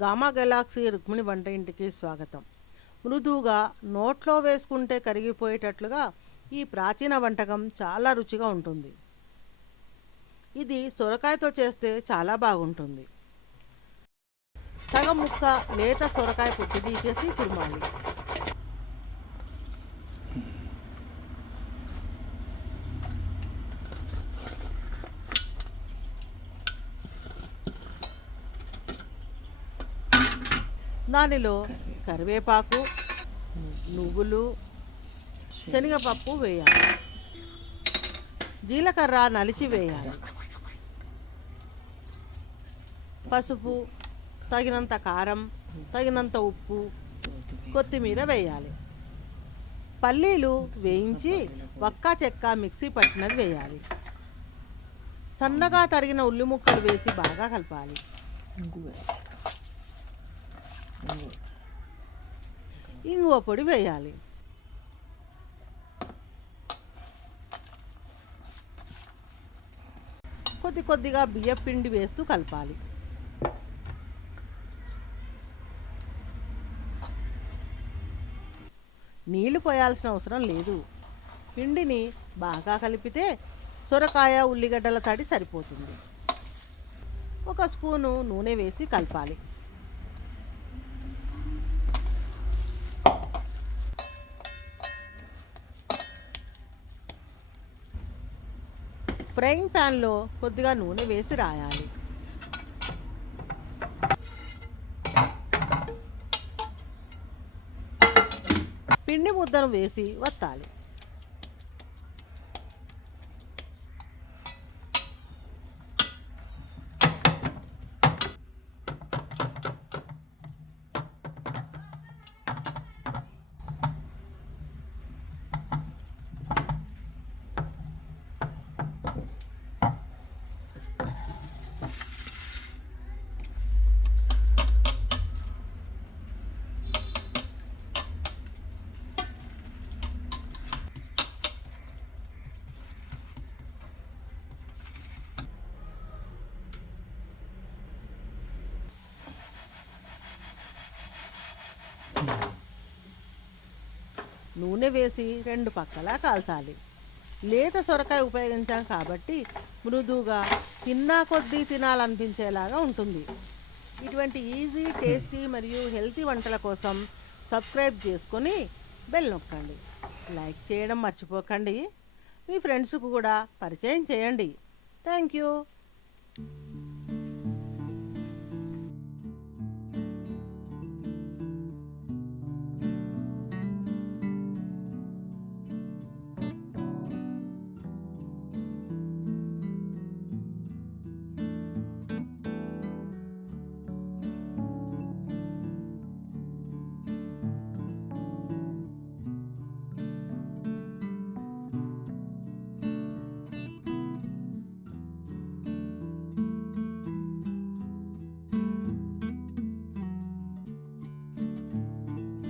Gamma Galaxy Rukmini వంట ఇంటికి స్వాగతం. మృదువుగా నోట్లో వేసుకుంటే కరిగిపోయేటట్లుగా ఈ ప్రాచీన వంటకం చాలా రుచిగా ఉంటుంది. ఇది సొరకాయతో చేస్తే చాలా బాగుంటుంది. సగం ముక్క లేత సొరకాయ పొట్టు తీసేసి కుర్మాలి దానిలో కరివేపాకు నువ్వులు శనగపప్పు వేయాలి. జీలకర్ర నలిచి వేయాలి. పసుపు తగినంత కారం తగినంత ఉప్పు కొత్తిమీర వేయాలి. పల్లీలు వేయించి వక్కా చెక్క మిక్సీ పట్టినది వేయాలి. సన్నగా తరిగిన ఉల్లి ముక్కలు వేసి బాగా కలపాలి. ఇంగువ పొడి వేయాలి. కొద్ది కొద్దిగా బియ్యం పిండి వేస్తూ కలపాలి. నీళ్ళు పోయాల్సిన అవసరం లేదు. పిండిని బాగా కలిపితే సొరకాయ ఉల్లిగడ్డల తడి సరిపోతుంది. ఒక స్పూను నూనె వేసి కలపాలి. ఫ్రైయింగ్ ప్యాన్లో కొద్దిగా నూనె వేసి రాయాలి. పిండి ముద్దను వేసి వత్తాలి. నూనె వేసి రెండు పక్కలా కాల్చాలి. లేత సొరకాయ ఉపయోగించాం కాబట్టి మృదువుగా తిన్నా కొద్దీ తినాలనిపించేలాగా ఉంటుంది. ఇటువంటి ఈజీ టేస్టీ మరియు హెల్తీ వంటల కోసం సబ్స్క్రైబ్ చేసుకొని బెల్ నొక్కండి. లైక్ చేయడం మర్చిపోకండి. మీ ఫ్రెండ్స్కు కూడా పరిచయం చేయండి. Thank you.